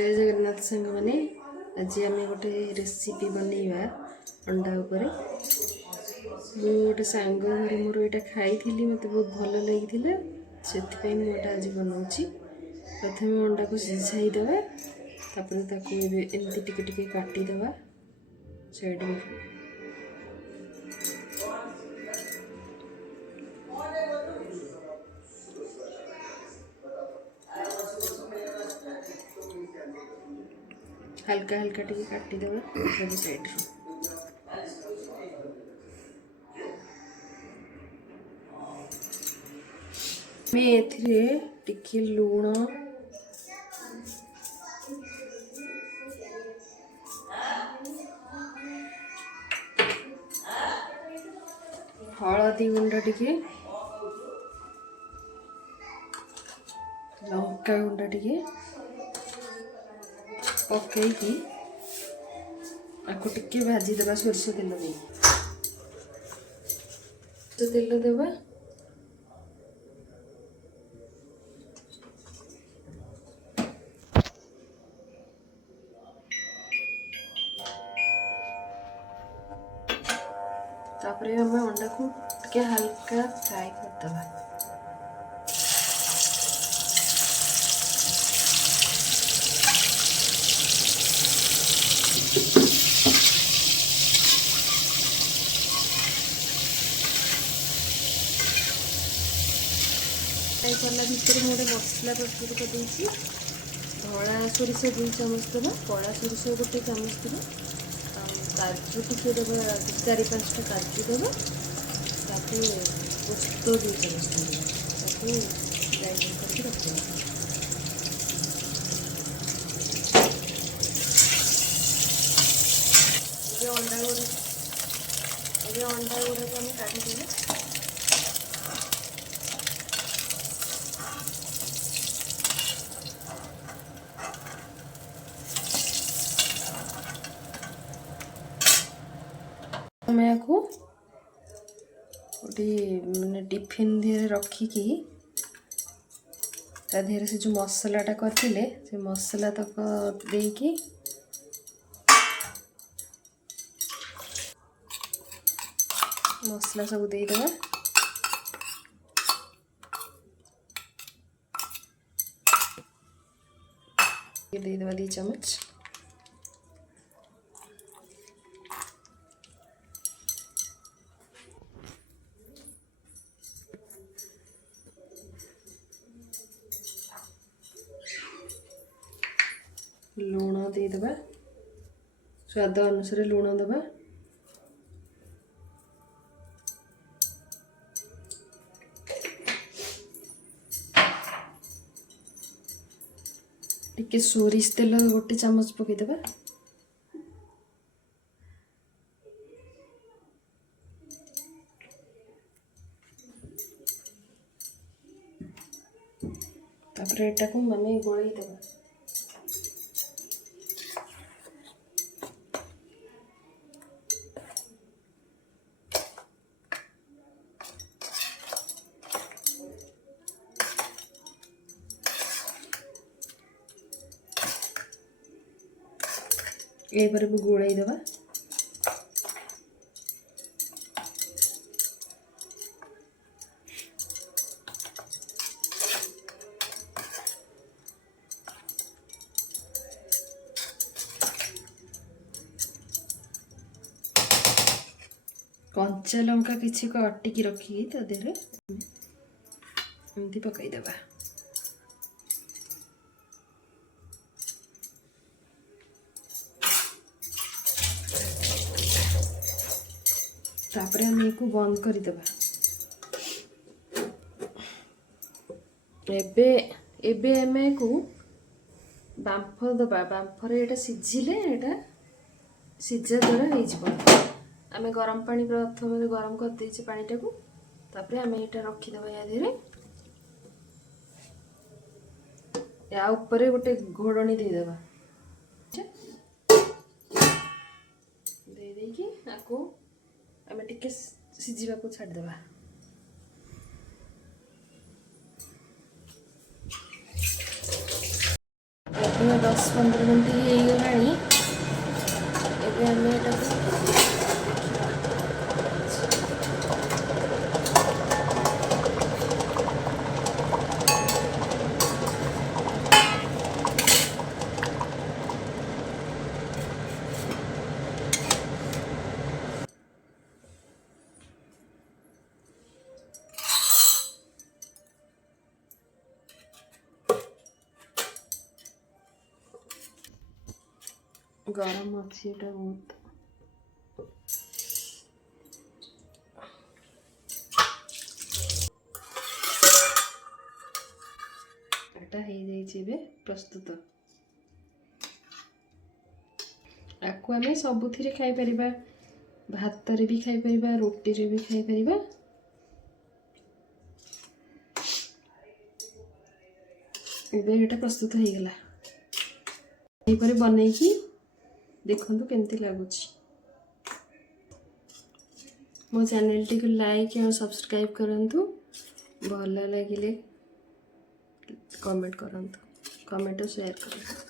जय जगन्नाथ सांग मैंने आज आम गोटे रेसिपी बनैवा अंडा उपर मु गोटे सांग घर मोर यहाँ खाई मत बहुत भल लगी से मुझे आज बनाऊँगी। प्रथम अंडा को सिझाईदे एमती टिके काटिदे साइड में हल्का हल्का टिके काटिदे सब साइड मैं एथिरे टिके लूण हलदी गुंड टिके लंका गुंड टिके पकईकी आपको टिके भाजीदेवा सोरष तेल नहीं तेल देवा तापरे हम अंडा को टिके हल्का फ्राई करदबा फ्राई करला भितर गोटे मसला प्रस्तुत कर धला सोरिष 2 चामच देवा कला सोरिष गोटे चामच देवा काजू टिके देवा 4-5टा काजू देवा पोस्त 2 चामच देवा ग्राइंडिंग करके रखिए। अंडा गुड़ा को हमें काटिदेवे मैं को गोटे मैंने टिफिन धीरे रखिकी ता धीरे से जो मसलाटा करथिले से मसला तक देकी मसला सब दे देवा ये दे देवा 2 चम्मच लूण दे देवा स्वाद अनुसार लूण देवा टिके सोरिष तेल 1 चामच पकईदेवा तापर एटा को माने गोळई देवा ये पर भी गोळई देवा कंचा लंका किसी को अटिकी रखी ता देरे एमती पकई देवा तापरे हम को बंद कर देवा एबे एमे को बांफ दबा बांफरे एटा सिझिले एटा सिझा द्वारा हो जाए आम गरम पानी प्रथम गरम कर देचे पानीटा को तापरे आम यहाँ रखीदे या धीरे या ऊपर गोटे घोड़नी देदेवा देदेकी आपको आम टिके सिझा को छाड़देवा 10-15 मिनट ହେଇଗଲାଣି। ଏବେ ଆମେ ଏଟାକୁ गरम अच्छी एटा बहुत एटा हो जाइए प्रस्तुत। आपको आम सबुथिरे खाई परिबा, भात रे भी खाई परिबा, रोटी रे भी खाई परिबा। एबे एटा प्रस्तुत हो गला। एही परे बनै की देखंतु केमती लागुच। मो चैनल टी को लाइक और सब्सक्राइब करंतु। भल लगिले कमेंट करंतु, कमेंट और शेयर करंतु।